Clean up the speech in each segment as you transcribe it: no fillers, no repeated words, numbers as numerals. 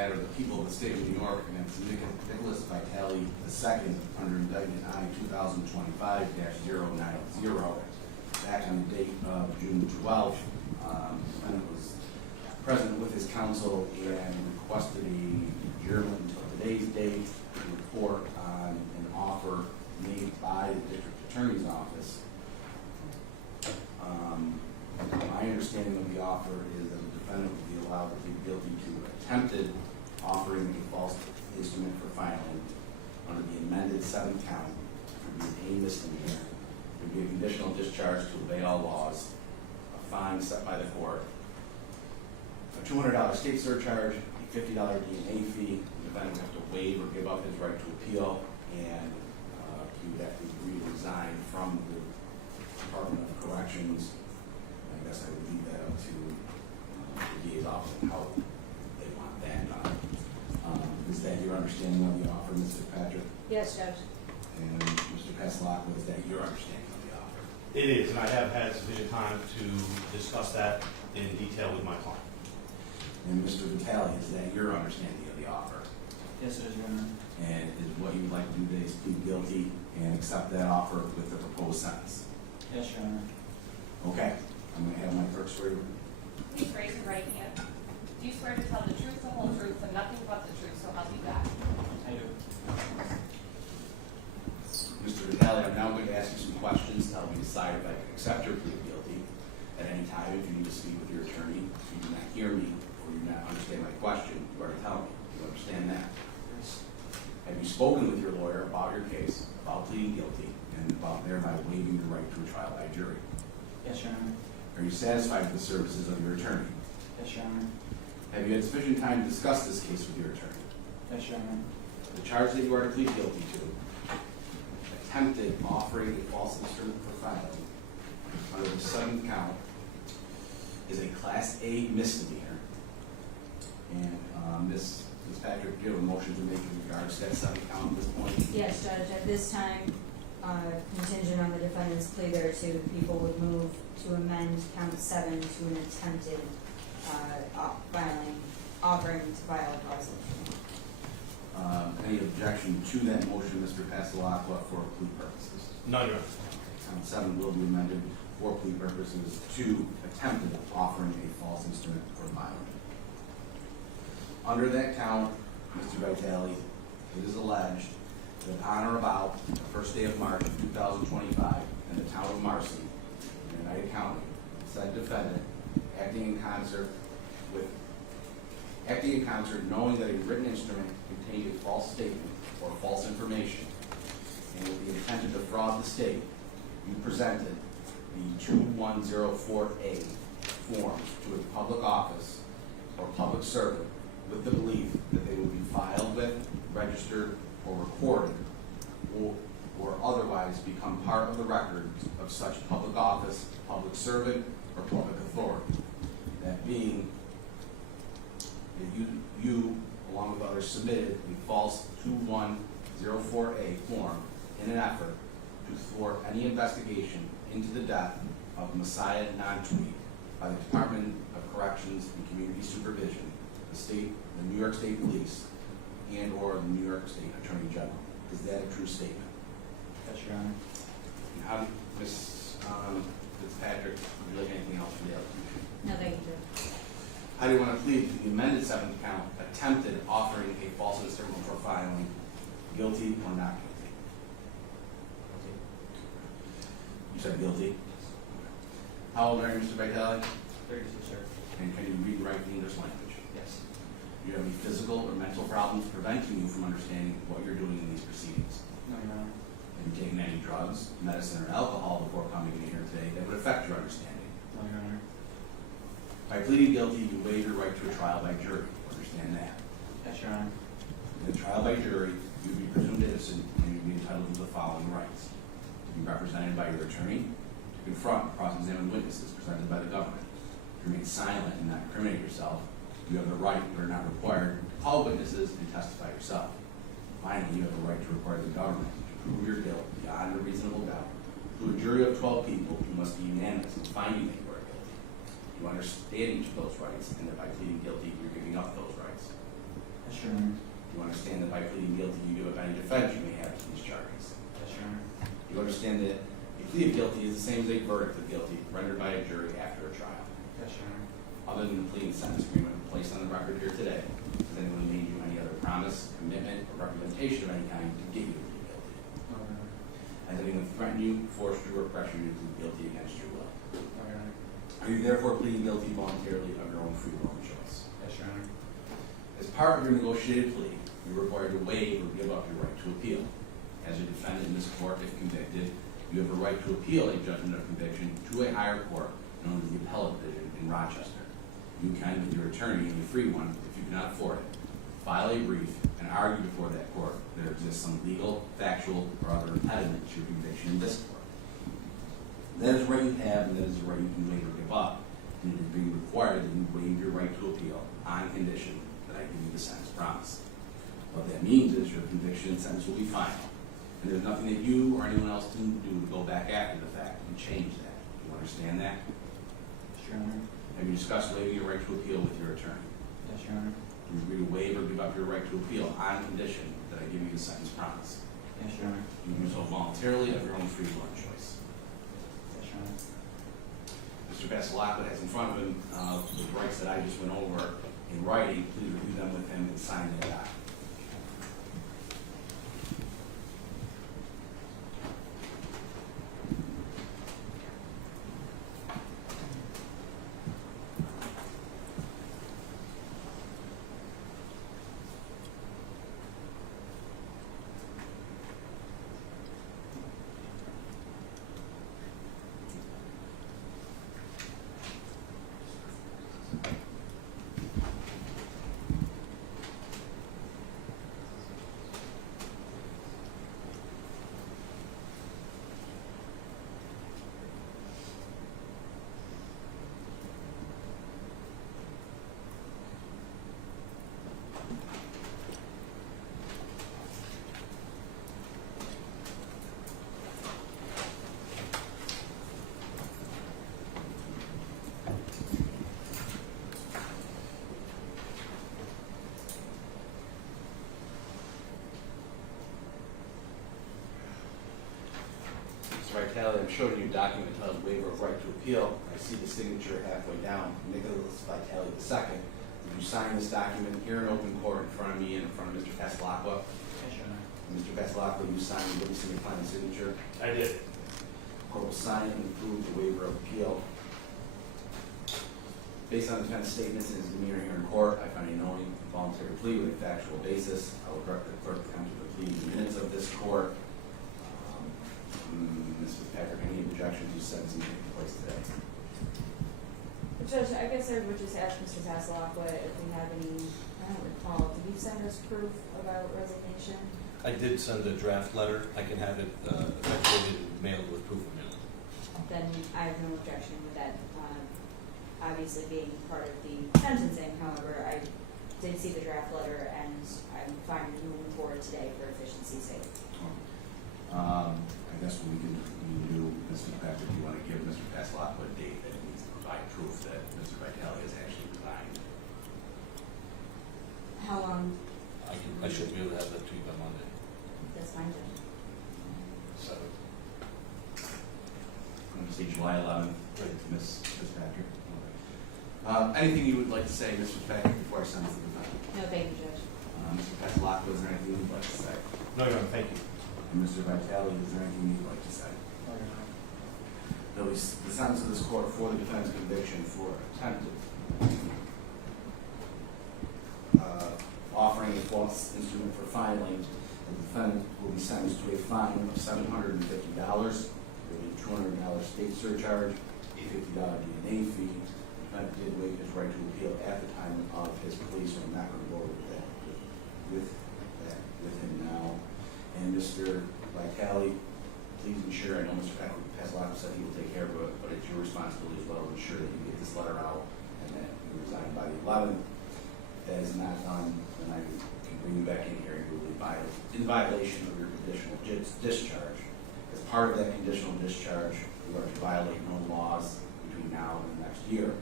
matter of the people of the state of New York against Nicholas Vitale II under indictment I-2025-090. Back on the date of June 12th, the defendant was present with his counsel and requested an adjournment until today's date to report on an offer made by the district attorney's office. My understanding of the offer is that the defendant will be allowed to plead guilty to attempted offering a false instrument for filing under the amended 7th count for being a misdemeanor. There would be a conditional discharge to obey all laws, a fine set by the court, a $200 state surcharge, a $50 DNA fee. The defendant would have to waive or give up his right to appeal, and he would have to agree to resign from the Department of Corrections. I guess I would leave that up to the DA's office and how they want that done. Is that your understanding of the offer, Mr. Patrick? Yes, Judge. And Mr. Paslak, is that your understanding of the offer? It is, and I have had sufficient time to discuss that in detail with my client. And Mr. Vitale, is that your understanding of the offer? Yes, it is, Your Honor. And is what you would like to do today is plead guilty and accept that offer with the proposed sentence? Yes, Your Honor. Okay, I'm going to have my clerk swear you. Please raise your right hand. Do you swear to tell the truth, the whole truth, and nothing but the truth, so help you God? I do. Mr. Vitale, I'm now going to ask you some questions to help me decide if I can accept your plea of guilty. At any time, if you need to speak with your attorney, if you do not hear me, or you do not understand my question, you are to tell me. You understand that? Yes. Have you spoken with your lawyer about your case, about pleading guilty, and about thereby waiving your right to a trial by jury? Yes, Your Honor. Are you satisfied with the services of your attorney? Yes, Your Honor. Have you had sufficient time to discuss this case with your attorney? Yes, Your Honor. The charge that you are to plead guilty to, attempted offering a false instrument for filing under the 7th count, is a Class A misdemeanor. And Ms. Patrick, do you have a motion to make in regards to that 7th count at this point? Yes, Judge. At this time, contingent on the defendant's plea thereto, people would move to amend count 7 to an attempted offering to file a false instrument. Any objection to that motion, Mr. Pasalacqua, for plea purposes? None, Your Honor. Count 7 will be amended for plea purposes to attempted offering a false instrument for filing. Under that count, Mr. Vitale, it is alleged that on or about the first day of March of 2025 in the town of Marcy, in Oneida County, said defendant, acting in concert knowing that a written instrument contained a false statement or false information, and with the intent to defraud the state, you presented the 2104A forms to a public office or public servant with the belief that they would be filed with, registered, or recorded, or otherwise become part of the records of such public office, public servant, or public authority. That being that you, along with others, submitted a false 2104A form in an effort to thwart any investigation into the death of Messiah Nantwi by the Department of Corrections and Community Supervision, the New York State Police, and or the New York State Attorney General. Is that a true statement? Yes, Your Honor. And how, Ms. Fitzpatrick, would you like anything else from the elocution? No, thank you, Judge. How do you want to plead to the amended 7th count, attempted offering a false instrument for filing, guilty or not guilty? You said guilty. How old are you, Mr. Vitale? 32, sir. And can you read and write the English language? Yes. Do you have any physical or mental problems preventing you from understanding what you're doing in these proceedings? No, Your Honor. Have you taken any drugs, medicine, or alcohol before coming in here today that would affect your understanding? No, Your Honor. By pleading guilty, you waive your right to a trial by jury. Understand that. Yes, Your Honor. In a trial by jury, you would be presumed innocent and you'd be entitled to the following rights: to be represented by your attorney, to confront and cross-examine witnesses presented by the government, to remain silent and not incriminate yourself. You have the right, but are not required, to call witnesses and testify yourself. Finally, you have the right to require the government to prove your guilt beyond a reasonable doubt. To a jury of 12 people, you must be unanimous in finding that you are guilty. You understand each of those rights, and that by pleading guilty, you're giving up those rights. Yes, Your Honor. Do you understand that by pleading guilty, you give up any defense you may have to these charges? Yes, Your Honor. Do you understand that a plea of guilty is the same as a verdict of guilty rendered by a jury after a trial? Yes, Your Honor. Other than the plea and sentence agreement placed on the record here today, has anyone made you any other promise, commitment, or representation of any kind to get you to plead guilty? No, Your Honor. Has anyone threatened you, forced you, or pressured you to plead guilty against your will? No, Your Honor. Are you therefore pleading guilty voluntarily of your own free will and choice? Yes, Your Honor. As part of your negotiated plea, you're required to waive or give up your right to appeal. As a defendant in this court, if convicted, you have a right to appeal a judgment of conviction to a higher court known as the Appellate Division in Rochester. You can, with your attorney, and a free one, if you cannot afford it, file a brief and argue before that court that there exists some legal, factual, or other impediment to your conviction in this court. That is a right you have, and that is a right you can waive or give up. And it is being required that you waive your right to appeal on condition that I give you the sentence promised. What that means is your conviction and sentence will be final. And there's nothing that you or anyone else can do to go back after the fact and change that. Do you understand that? Yes, Your Honor. Have you discussed waiving your right to appeal with your attorney? Yes, Your Honor. Do you agree to waive or give up your right to appeal on condition that I give you the sentence promised? Yes, Your Honor. Do you do so voluntarily of your own free will and choice? Yes, Your Honor. Mr. Basilakwa has in front of him the rights that I just went over in writing. Please review them with him and sign that document. Mr. Vitale, I'm showing you a document entitled Waiver of Right to Appeal. I see the signature halfway down. Nicholas Vitale II. Did you sign this document here in open court in front of me and in front of Mr. Basilakwa? Yes, Your Honor. Mr. Basilakwa, you signed witnessing your client's signature. I did. Court will sign and approve the waiver of appeal. Based on the defense statements in his demeanor here in court, I find a knowing voluntary plea with a factual basis. I will direct the clerk to enter the plea in the minutes of this court. Ms. Fitzpatrick, any objections to sentencing taking place today? Judge, I guess I would just ask Mr. Basilakwa if we have any, I don't recall, did you send us proof about resignation? I did send a draft letter. I can have it effectuated and mailed with proof of mailing. Then I have no objection with that, obviously being part of the sentencing. However, I did see the draft letter and I'm fine with moving forward today for efficiency's sake. I guess what we can do, Ms. Fitzpatrick, do you want to give Mr. Basilakwa a date that he needs to provide proof that Mr. Vitale has actually resigned? How long? I should be able to have that to you by Monday. That's fine, Judge. So, I'm going to say July 11th, Ms. Fitzpatrick. Anything you would like to say, Ms. Fitzpatrick, before I send this to the defendant? No, thank you, Judge. Mr. Basilakwa, is there anything you would like to say? no, Your Honor, thank you. And Mr. Vitale, is there anything you'd like to say? No, Your Honor. The sentence of this court for the defendant's conviction for attempted offering a false instrument for filing, the defendant will be sentenced to a fine of $750, there will be a $200 state surcharge, a $50 DNA fee. The defendant did waive his right to appeal at the time of his plea, so I'm not going to go over that with him now. And Mr. Vitale, please ensure, I know Mr. Basilakwa said he will take care of it, but it's your responsibility as well to ensure that you get this letter out and that you resign by the 11th. If that is not done, then I can bring you back in here and you will be in violation of your conditional discharge. As part of that conditional discharge, you are to violate no laws between now and the next year.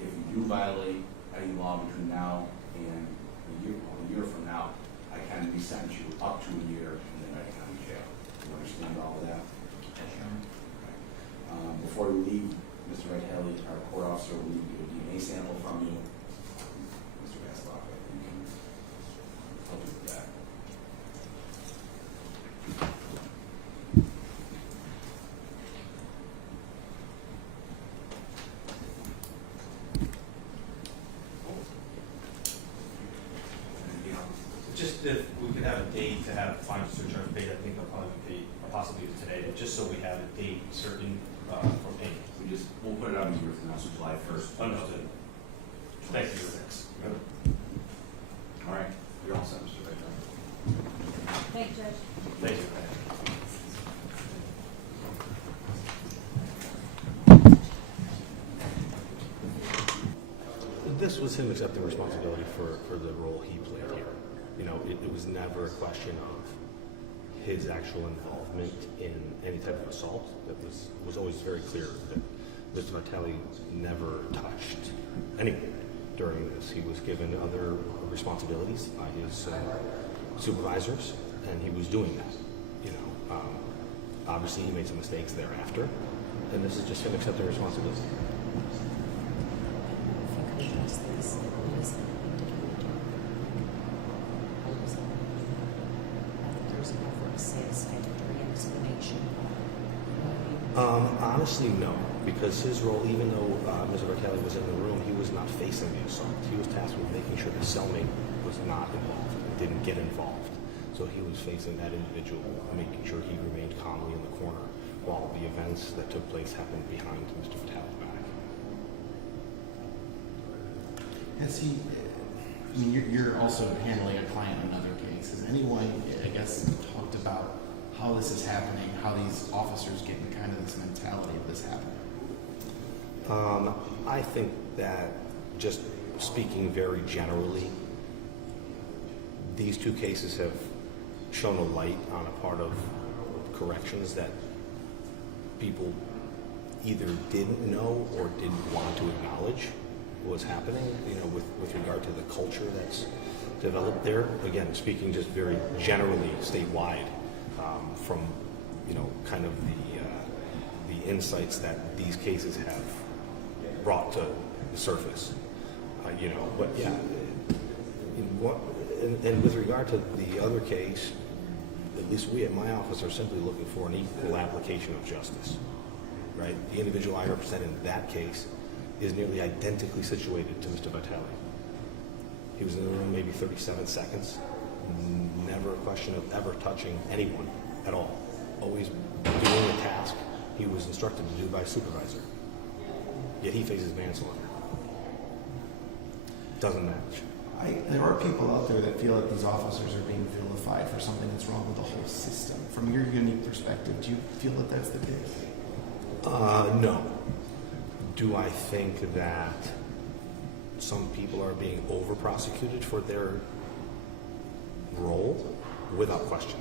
If you do violate any law between now and a year from we sentence you up to a year in the Oneida County Jail. You understand all of that? Yes, Your Honor. Before we leave, Mr. Vitale, our court officer will need to get a DNA sample from you. Mr. Gaslock, you can help you with that. Just if we could have a date to have final surcharge paid, I think it'll probably be paid, or possibly today, but just so we have a date certain for payment. We'll put it on the year from now, so July 1st. Understood. Thank you. All right, you're all set, Mr. Vitale. Thank you, Judge. Thank you. This was him accepting responsibility for the role he played here. You know, it was never a question of his actual involvement in any type of assault. That was always very clear that Mr. Vitale never touched anyone during this. He was given other responsibilities by his supervisors, and he was doing that. You know, obviously he made some mistakes thereafter, and this is just him accepting responsibility. Honestly, no, because his role, even though Mr. Vitale was in the room, he was not facing the assault. He was tasked with making sure the cellmate was not involved and didn't get involved. So he was facing that individual, making sure he remained calmly in the corner while the events that took place happened behind Mr. Vitale's back. Has he, I mean, you're also handling a client in another case. Has anyone, I guess, talked about how this is happening, how these officers get in kind of this mentality of this happening? I think that, just speaking very generally, these two cases have shone a light on a part of corrections that people either didn't know or didn't want to acknowledge was happening, you know, with regard to the culture that's developed there. Again, speaking just very generally statewide, from, you know, kind of the insights that these cases have brought to the surface, you know. But yeah, and with regard to the other case, at least we at my office are simply looking for an equal application of justice, right? The individual I represent in that case is nearly identically situated to Mr. Vitale. He was in the room maybe 37 seconds, never a question of ever touching anyone at all, always doing the task he was instructed to do by a supervisor. Yet he faces manslaughter. Doesn't match. There are people out there that feel that these officers are being vilified for something that's wrong with the whole system. From your unique perspective, do you feel that that's the case? No. Do I think that some people are being over-prosecuted for their role? Without question.